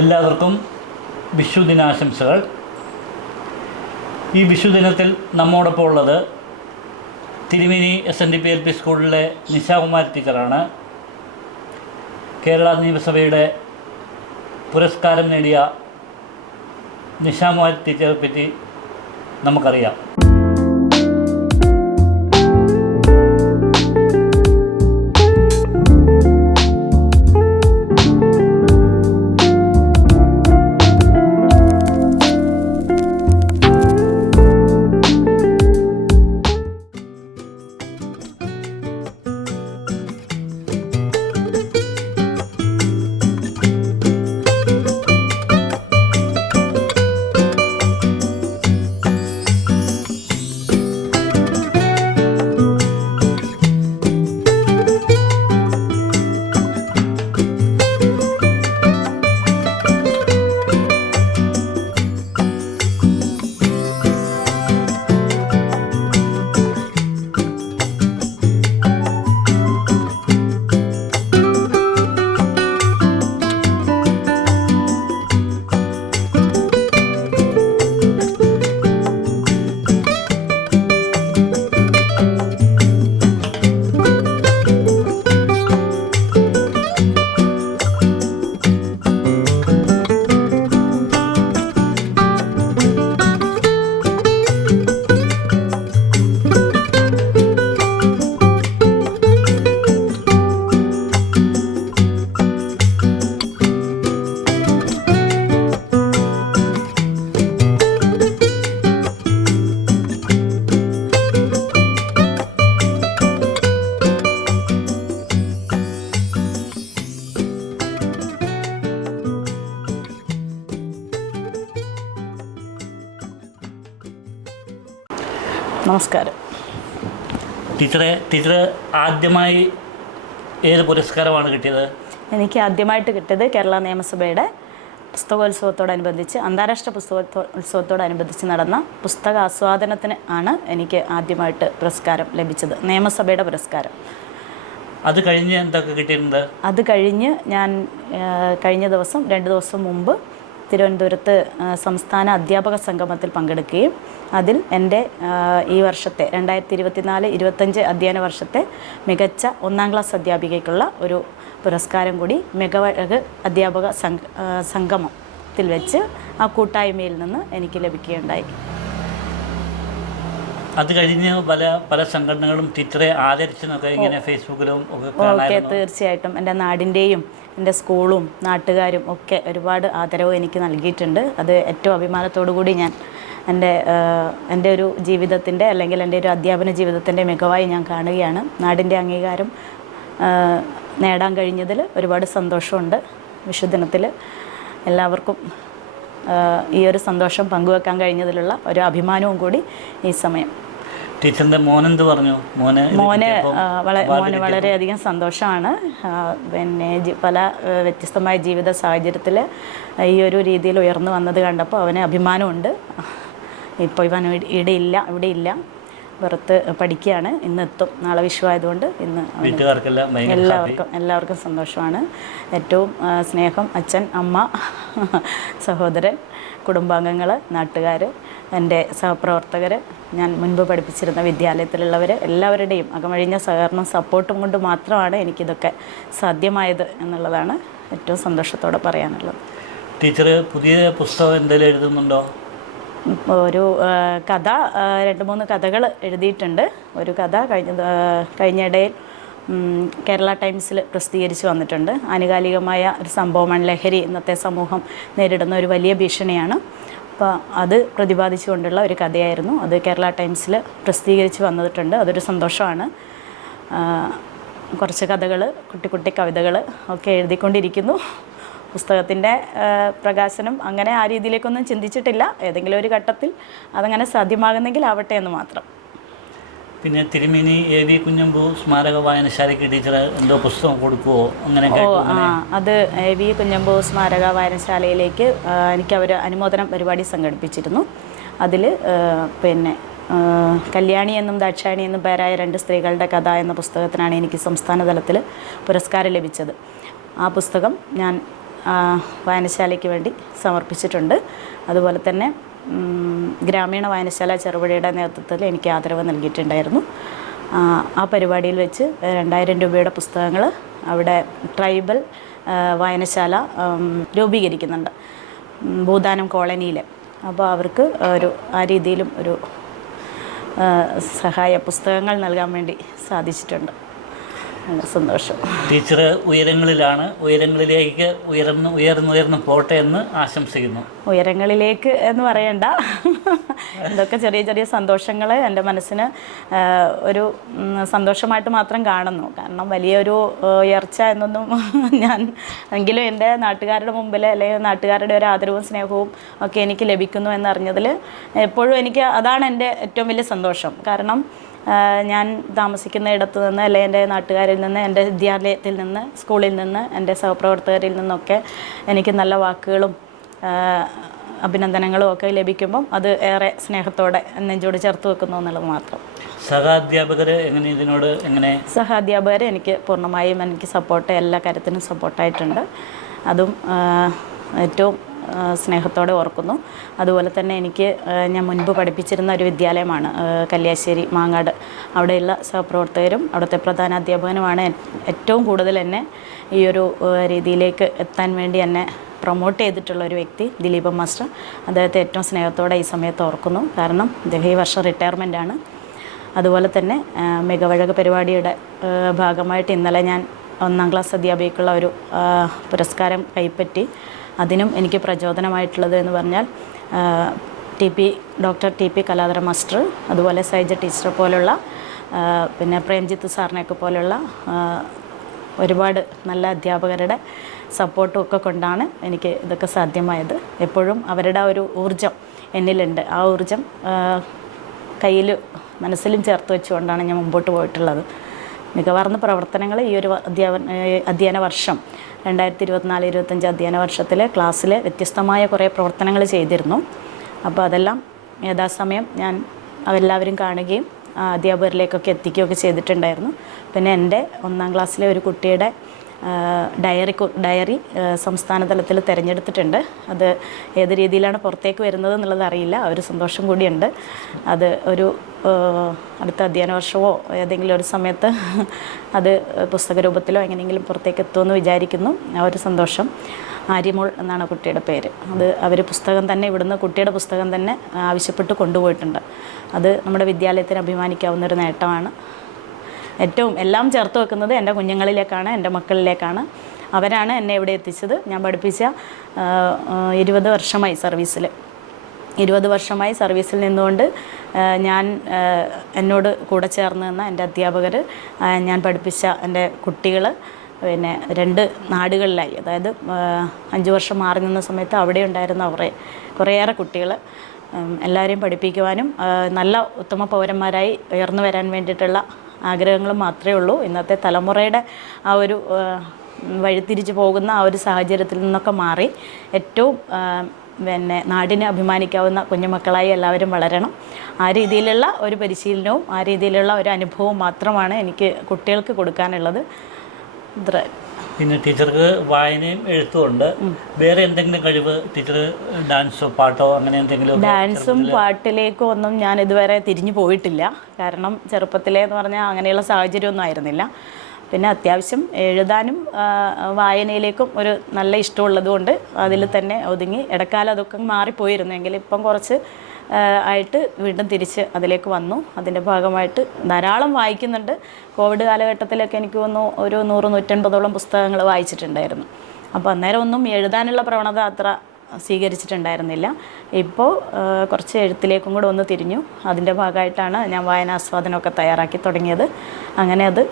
എല്ലാവർക്കും വിശുദിനാശംസകൾ ഈ വിശുദിനത്തിൽ നമ്മോടൊപ്പം ഉള്ളത് തിരുമിനി S N D P L P സ്കൂളിലെ നിശാകുമാരി ടീച്ചറാണ് കേരള നിയമസഭയുടെ പുരസ്കാരം നേടിയ നിശാകുമാരി ടീച്ചറെ പറ്റി നമുക്കറിയാം. നമസ്കാരം. ടീച്ചറെ ടീച്ചർ ആദ്യമായി ഏത് പുരസ്കാരമാണ് കിട്ടിയത്? എനിക്ക് ആദ്യമായിട്ട് കിട്ടിയത് കേരള നിയമസഭയുടെ പുസ്തകോത്സവത്തോടനുബന്ധിച്ച് അന്താരാഷ്ട്ര പുസ്തകോത്സവത്തോടനുബന്ധിച്ച് നടന്ന പുസ്തക ആസ്വാദനത്തിന് ആണ് എനിക്ക് ആദ്യമായിട്ട് പുരസ്കാരം ലഭിച്ചത് നിയമസഭയുടെ പുരസ്കാരം. അത് കഴിഞ്ഞ് എന്തൊക്കെ കിട്ടിയിട്ടുണ്ട്? അത് കഴിഞ്ഞ് ഞാൻ കഴിഞ്ഞ ദിവസം രണ്ട് ദിവസം മുമ്പ് തിരുവനന്തപുരത്ത് സംസ്ഥാന അധ്യാപക സംഗമത്തിൽ പങ്കെടുക്കുകയും അതിൽ എന്റെ ഈ വർഷത്തെ രണ്ടായിരത്തി ഇരുപത്തിനാല് ഇരുപത്തഞ്ച് അധ്യയന വർഷത്തെ മികച്ച ഒന്നാം ക്ലാസ് അധ്യാപികയ്ക്കുള്ള ഒരു പുരസ്കാരം കൂടി മികവഴക് അധ്യാപക സംഗമത്തിൽ വെച്ച് ആ കൂട്ടായ്മയിൽ നിന്ന് എനിക്ക് ലഭിക്കുകയുണ്ടായി. അത് കഴിഞ്ഞ് പല പല സംഘടനകളും ടീച്ചറെ ആദരിച്ചെന്നൊക്കെ ഇങ്ങനെ ഫേസ്ബുക്കിലും ഒക്കെ തീർച്ചയായിട്ടും. എന്റെ നാടിന്റെയും എന്റെ സ്കൂളും നാട്ടുകാരും ഒക്കെ ഒരുപാട് ആദരവ് എനിക്ക് നൽകിയിട്ടുണ്ട്. അത് ഏറ്റവും അഭിമാനത്തോടു കൂടി ഞാൻ എന്റെ എന്റെ ഒരു ജീവിതത്തിന്റെ അല്ലെങ്കിൽ എന്റെ ഒരു അധ്യാപന ജീവിതത്തിന്റെ മികവായി ഞാൻ കാണുകയാണ്. നാടിന്റെ അംഗീകാരം നേടാൻ കഴിഞ്ഞതിൽ ഒരുപാട് സന്തോഷമുണ്ട്. വിഷുദിനത്തിൽ എല്ലാവർക്കും ഈ ഒരു സന്തോഷം പങ്കുവെക്കാൻ കഴിഞ്ഞതിലുള്ള ഒരു അഭിമാനവും കൂടി ഈ സമയം. ടീച്ചറിന്റെ മോനെന്ത് പറഞ്ഞു? മോനെ മോന് മോന് വളരെയധികം സന്തോഷമാണ്. പിന്നെ പല വ്യത്യസ്തമായ ജീവിത സാഹചര്യത്തിൽ ഈ ഒരു രീതിയിൽ ഉയർന്നു വന്നത് കണ്ടപ്പോൾ അവന് അഭിമാനമുണ്ട്. ഇപ്പോൾ ഇവൻ ഇവിടെ ഇല്ല ഇവിടെ ഇല്ല പുറത്ത് പഠിക്കുകയാണ്. ഇന്ന് എത്തും. നാളെ വിഷുവായതുകൊണ്ട് ഇന്ന് എല്ലാവർക്കും എല്ലാവർക്കും സന്തോഷമാണ്. ഏറ്റവും സ്നേഹം അച്ഛൻ അമ്മ സഹോദരൻ കുടുംബാംഗങ്ങൾ നാട്ടുകാർ എന്റെ സഹപ്രവർത്തകർ ഞാൻ മുൻപ് പഠിപ്പിച്ചിരുന്ന വിദ്യാലയത്തിലുള്ളവർ എല്ലാവരുടെയും അകമഴിഞ്ഞ സഹകരണം സപ്പോർട്ടും കൊണ്ട് മാത്രമാണ് എനിക്കിതൊക്കെ സാധ്യമായത് എന്നുള്ളതാണ് ഏറ്റവും സന്തോഷത്തോടെ പറയാനുള്ളത്. ടീച്ചർ പുതിയ പുസ്തകം എന്തെങ്കിലും എഴുതുന്നുണ്ടോ? ഒരു കഥ രണ്ട് മൂന്ന് കഥകൾ എഴുതിയിട്ടുണ്ട്. ഒരു കഥ കഴിഞ്ഞ കഴിഞ്ഞിടയിൽ കേരള ടൈംസിൽ പ്രസിദ്ധീകരിച്ച് വന്നിട്ടുണ്ട്. ആനുകാലികമായ ഒരു സംഭവമാണ് ലഹരി ഇന്നത്തെ സമൂഹം നേരിടുന്ന ഒരു വലിയ ഭീഷണിയാണ്. അപ്പോൾ അത് പ്രതിപാദിച്ചുകൊണ്ടുള്ള ഒരു കഥയായിരുന്നു. അത് കേരള ടൈംസിൽ പ്രസിദ്ധീകരിച്ച് വന്നിട്ടുണ്ട്. അതൊരു സന്തോഷമാണ്. കുറച്ച് കഥകൾ കുട്ടി കുട്ടി കവിതകൾ ഒക്കെ എഴുതിക്കൊണ്ടിരിക്കുന്നു. പുസ്തകത്തിന്റെ പ്രകാശനം അങ്ങനെ ആ രീതിയിലേക്കൊന്നും ചിന്തിച്ചിട്ടില്ല. ഏതെങ്കിലും ഒരു ഘട്ടത്തിൽ അതങ്ങനെ സാധ്യമാകുന്നെങ്കിൽ ആവട്ടെ എന്ന് മാത്രം. പിന്നെ തിരുമേനി എ വി കുഞ്ഞമ്പു സ്മാരക വായനശാലയ്ക്ക് ടീച്ചർ എന്തോ പുസ്തകം കൊടുക്കുവോ? അങ്ങനെ ഓ ആ അത് എ വി കുഞ്ഞമ്പു സ്മാരക വായനശാലയിലേക്ക് എനിക്ക് അവർ അനുമോദനം പരിപാടി സംഘടിപ്പിച്ചിരുന്നു. അതിൽ പിന്നെ കല്യാണി എന്നും ദാക്ഷായണി എന്നും പേരായ രണ്ട് സ്ത്രീകളുടെ കഥ എന്ന പുസ്തകത്തിനാണ് എനിക്ക് സംസ്ഥാന തലത്തിൽ പുരസ്കാരം ലഭിച്ചത്. ആ പുസ്തകം ഞാൻ വായനശാലയ്ക്ക് വേണ്ടി സമർപ്പിച്ചിട്ടുണ്ട്. അതുപോലെ തന്നെ ഗ്രാമീണ വായനശാല ചെറുപുഴയുടെ നേതൃത്വത്തിൽ എനിക്ക് ആദരവ് നൽകിയിട്ടുണ്ടായിരുന്നു. ആ, പരിപാടിയിൽ വെച്ച് രണ്ടായിരം രൂപയുടെ പുസ്തകങ്ങൾ അവിടെ ട്രൈബൽ വായനശാല രൂപീകരിക്കുന്നുണ്ട്. ഭൂദാനം കോളനിയിൽ അപ്പോൾ അവർക്ക് ഒരു ആ രീതിയിലും ഒരു സഹായ പുസ്തകങ്ങൾ നൽകാൻ വേണ്ടി സാധിച്ചിട്ടുണ്ട്. സന്തോഷം. ടീച്ചർ ഉയരങ്ങളിലാണ് ഉയരങ്ങളിലേക്ക് ഉയർന്ന് ഉയർന്നുയർന്ന് പോട്ടെ എന്ന് ആശംസിക്കുന്നു. ഉയരങ്ങളിലേക്ക് എന്ന് പറയണ്ട. എന്തൊക്കെ ചെറിയ ചെറിയ സന്തോഷങ്ങൾ എന്റെ മനസ്സിന് ഒരു സന്തോഷമായിട്ട് മാത്രം കാണുന്നു. കാരണം വലിയൊരു ഉയർച്ച എന്നൊന്നും ഞാൻ എങ്കിലും എന്റെ നാട്ടുകാരുടെ മുമ്പിൽ അല്ലെങ്കിൽ നാട്ടുകാരുടെ ഒരു ആദരവും സ്നേഹവും ഒക്കെ എനിക്ക് ലഭിക്കുന്നു എന്നറിഞ്ഞതിൽ എപ്പോഴും എനിക്ക് അതാണ് എന്റെ ഏറ്റവും വലിയ സന്തോഷം. കാരണം ഞാൻ താമസിക്കുന്ന ഇടത്തു നിന്ന് അല്ലെങ്കിൽ എന്റെ നാട്ടുകാരിൽ നിന്ന് എന്റെ വിദ്യാലയത്തിൽ നിന്ന് സ്കൂളിൽ നിന്ന് എന്റെ സഹപ്രവർത്തകരിൽ നിന്നൊക്കെ എനിക്ക് നല്ല വാക്കുകളും അഭിനന്ദനങ്ങളും ഒക്കെ ലഭിക്കുമ്പം അത് ഏറെ സ്നേഹത്തോടെ നെഞ്ചോട് ചേർത്ത് വെക്കുന്നു എന്നുള്ളത് മാത്രം. സഹാധ്യാപകർ എങ്ങനെ ഇതിനോട് എങ്ങനെ? സഹാധ്യാപകർ എനിക്ക് പൂർണമായും എനിക്ക് സപ്പോർട്ട് എല്ലാ കാര്യത്തിനും സപ്പോർട്ടായിട്ടുണ്ട് അതും ഏറ്റവും സ്നേഹത്തോടെ ഓർക്കുന്നു. അതുപോലെ തന്നെ എനിക്ക് ഞാൻ മുൻപ് പഠിപ്പിച്ചിരുന്ന ഒരു വിദ്യാലയമാണ് കല്യാശ്ശേരി മാങ്ങാട്. അവിടെയുള്ള സഹപ്രവർത്തകരും അവിടുത്തെ പ്രധാന അധ്യാപകനുമാണ് ഏറ്റവും കൂടുതൽ എന്നെ ഈ ഒരു രീതിയിലേക്ക് എത്താൻ വേണ്ടി എന്നെ പ്രൊമോട്ട് ചെയ്തിട്ടുള്ള ഒരു വ്യക്തി ദിലീപ് മാസ്റ്റർ. അദ്ദേഹത്തെ ഏറ്റവും സ്നേഹത്തോടെ ഈ സമയത്ത് ഓർക്കുന്നു. കാരണം അദ്ദേഹം ഈ വർഷം റിട്ടയർമെന്റ് ആണ്. അതുപോലെ തന്നെ മികവഴക പരിപാടിയുടെ ഭാഗമായിട്ട് ഇന്നലെ ഞാൻ ഒന്നാം ക്ലാസ് അധ്യാപികയ്ക്കുള്ള ഒരു പുരസ്കാരം കൈപ്പറ്റി അതിനും എനിക്ക് പ്രചോദനമായിട്ടുള്ളത് എന്ന് പറഞ്ഞാൽ T P doctor T P Kaladhara master അതുപോലെ സൈജ ടീച്ചറെ പോലുള്ള പിന്നെ പ്രേംജിത്ത് സാറിനെയൊക്കെ പോലുള്ള ഒരുപാട് നല്ല അധ്യാപകരുടെ സപ്പോർട്ടും ഒക്കെ കൊണ്ടാണ് എനിക്ക് ഇതൊക്കെ സാധ്യമായത്. എപ്പോഴും അവരുടെ ആ ഒരു ഊർജം എന്നിലുണ്ട്. ആ ഊർജം കയ്യിൽ മനസ്സിലും ചേർത്ത് വെച്ചുകൊണ്ടാണ് ഞാൻ മുമ്പോട്ട് പോയിട്ടുള്ളത്. മികവാർന്ന പ്രവർത്തനങ്ങൾ ഈ ഒരു അധ്യാപന അധ്യയന വർഷം രണ്ടായിരത്തി ഇരുപത്തിനാല് ഇരുപത്തഞ്ച് അധ്യയന വർഷത്തിൽ ക്ലാസ്സിൽ വ്യത്യസ്തമായ കുറേ പ്രവർത്തനങ്ങൾ ചെയ്തിരുന്നു. അപ്പോൾ അതെല്ലാം യഥാസമയം ഞാൻ അവരെല്ലാവരും കാണുകയും അധ്യാപകരിലേക്കൊക്കെ എത്തിക്കുകയൊക്കെ ചെയ്തിട്ടുണ്ടായിരുന്നു. പിന്നെ എന്റെ ഒന്നാം ക്ലാസ്സിലെ ഒരു കുട്ടിയുടെ ഡയറി ഡയറി സംസ്ഥാന തലത്തിൽ തിരഞ്ഞെടുത്തിട്ടുണ്ട്. അത് ഏത് രീതിയിലാണ് പുറത്തേക്ക് വരുന്നത് എന്നുള്ളത് അറിയില്ല. ഒരു സന്തോഷം കൂടിയുണ്ട്. അത് ഒരു അടുത്ത അധ്യയന വർഷമോ ഏതെങ്കിലും ഒരു സമയത്ത് അത് പുസ്തക രൂപത്തിലോ എങ്ങനെയെങ്കിലും പുറത്തേക്ക് എത്തുമെന്ന് വിചാരിക്കുന്നു. ആ ഒരു സന്തോഷം. ആര്യമോൾ എന്നാണ് കുട്ടിയുടെ പേര്. അത് അവർ പുസ്തകം തന്നെ ഇവിടുന്ന് കുട്ടിയുടെ പുസ്തകം തന്നെ ആവശ്യപ്പെട്ട് കൊണ്ടുപോയിട്ടുണ്ട്. അത് നമ്മുടെ വിദ്യാലയത്തിന് അഭിമാനിക്കാവുന്ന ഒരു നേട്ടമാണ്. ഏറ്റവും എല്ലാം ചേർത്ത് വെക്കുന്നത് എന്റെ കുഞ്ഞുങ്ങളിലേക്കാണ് എന്റെ മക്കളിലേക്കാണ്. അവരാണ് എന്നെ ഇവിടെ എത്തിച്ചത്. ഞാൻ പഠിപ്പിച്ച ഇരുപത് വർഷമായി സർവീസിൽ ഇരുപത് വർഷമായി സർവീസിൽ നിന്നുകൊണ്ട് ഞാൻ എന്നോട് കൂടെ ചേർന്ന് നിന്ന എന്റെ അധ്യാപകർ ഞാൻ പഠിപ്പിച്ച എന്റെ കുട്ടികൾ പിന്നെ രണ്ട് നാടുകളിലായി. അതായത് അഞ്ച് വർഷം മാറി നിന്ന സമയത്ത് അവിടെ ഉണ്ടായിരുന്ന അവരെ കുറേയേറെ കുട്ടികൾ എല്ലാവരെയും പഠിപ്പിക്കുവാനും നല്ല ഉത്തമ പൗരന്മാരായി ഉയർന്നു വരാൻ വേണ്ടിയിട്ടുള്ള ആഗ്രഹങ്ങൾ മാത്രമേ ഉള്ളൂ. ഇന്നത്തെ തലമുറയുടെ ആ ഒരു വഴിത്തിരിച്ച് പോകുന്ന ആ ഒരു സാഹചര്യത്തിൽ നിന്നൊക്കെ മാറി ഏറ്റവും പിന്നെ നാടിനെ അഭിമാനിക്കാവുന്ന കുഞ്ഞുമക്കളായി എല്ലാവരും വളരണം. ആ രീതിയിലുള്ള ഒരു പരിശീലനവും ആ രീതിയിലുള്ള ഒരു അനുഭവവും മാത്രമാണ് എനിക്ക് കുട്ടികൾക്ക് കൊടുക്കാനുള്ളത്. ഇത്ര. പിന്നെ ടീച്ചർക്ക് വായനയും എഴുത്തുമുണ്ട്. വേറെ എന്തെങ്കിലും കഴിവ് ടീച്ചർ ഡാൻസോ പാട്ടോ അങ്ങനെ എന്തെങ്കിലും ഡാൻസും പാട്ടിലേക്കോ ഒന്നും ഞാൻ ഇതുവരെ തിരിഞ്ഞു പോയിട്ടില്ല. കാരണം ചെറുപ്പത്തിലേ എന്ന് പറഞ്ഞാൽ അങ്ങനെയുള്ള സാഹചര്യമൊന്നും ആയിരുന്നില്ല. പിന്നെ അത്യാവശ്യം എഴുതാനും വായനയിലേക്കും ഒരു നല്ല ഇഷ്ടമുള്ളത് കൊണ്ട് അതിൽ തന്നെ ഒതുങ്ങി. ഇടക്കാലം അതൊക്കെ മാറിപ്പോയിരുന്നു. എങ്കിൽ ഇപ്പം കുറച്ച് ആയിട്ട് വീണ്ടും തിരിച്ച് അതിലേക്ക് വന്നു. അതിന്റെ ഭാഗമായിട്ട് ധാരാളം വായിക്കുന്നുണ്ട്. കോവിഡ് കാലഘട്ടത്തിലൊക്കെ എനിക്ക് തോന്നുന്നു ഒരു നൂറ് നൂറ്റൻപതോളം പുസ്തകങ്ങൾ വായിച്ചിട്ടുണ്ടായിരുന്നു. അപ്പോൾ അന്നേരം ഒന്നും എഴുതാനുള്ള പ്രവണത അത്ര സ്വീകരിച്ചിട്ടുണ്ടായിരുന്നില്ല. ഇപ്പോൾ കുറച്ച് എഴുത്തിലേക്കും കൂടെ ഒന്ന് തിരിഞ്ഞു. അതിന്റെ ഭാഗമായിട്ടാണ് ഞാൻ വായനാസ്വാദനമൊക്കെ തയ്യാറാക്കി തുടങ്ങിയത്. അങ്ങനെ അത്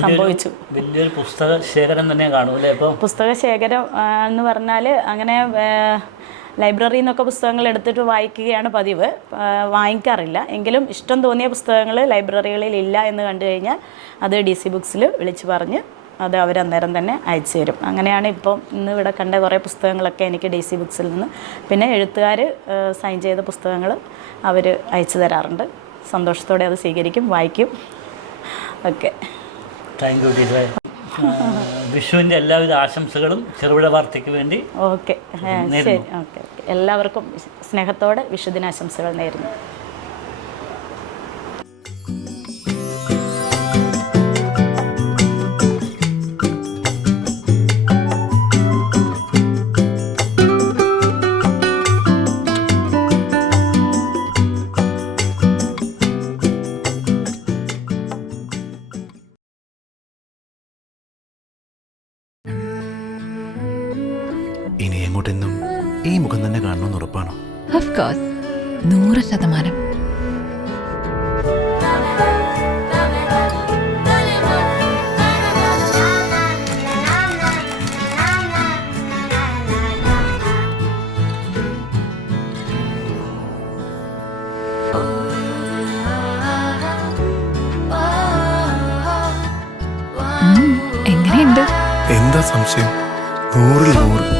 സംഭവിച്ചു. വലിയൊരു പുസ്തക ശേഖരം തന്നെ കാണൂലേ അല്ലേ ഇപ്പോൾ പുസ്തക ശേഖരം എന്ന് പറഞ്ഞാൽ അങ്ങനെ ലൈബ്രറിയിൽ നിന്നൊക്കെ പുസ്തകങ്ങൾ എടുത്തിട്ട് വായിക്കുകയാണ് പതിവ്. വാങ്ങിക്കാറില്ല. എങ്കിലും ഇഷ്ടം തോന്നിയ പുസ്തകങ്ങൾ ലൈബ്രറികളിൽ ഇല്ല എന്ന് കണ്ടു കഴിഞ്ഞാൽ അത് ഡി സി ബുക്സിൽ വിളിച്ച് പറഞ്ഞ് അത് അവരന്നേരം തന്നെ അയച്ചു തരും. അങ്ങനെയാണ് ഇപ്പം ഇന്ന് ഇവിടെ കണ്ട കുറേ പുസ്തകങ്ങളൊക്കെ എനിക്ക് ഡി സി ബുക്സിൽ നിന്ന്. പിന്നെ എഴുത്തുകാർ സൈൻ ചെയ്ത പുസ്തകങ്ങൾ അവർ അയച്ചു തരാറുണ്ട്. സന്തോഷത്തോടെ അത് സ്വീകരിക്കും വായിക്കും. ഓക്കെ. താങ്ക് യു വിഷുവിന്റെ എല്ലാവിധ ആശംസകളും ചെറുപുഴ വാർത്തയ്ക്ക് വേണ്ടി ഓക്കെ. ശരി. Okay okay. എല്ലാവർക്കും സ്നേഹത്തോടെ വിഷുദിനാശംസകൾ നേരുന്നു. ഇനി എങ്ങോട്ടെന്നും ഈ മുഖം തന്നെ കാണണമെന്ന് ഉറപ്പാണോ? കോഴ്സ് നൂറ് ശതമാനം. എങ്ങനെയുണ്ട്? എന്താ സംശയം? നൂറിൽ നൂറ്.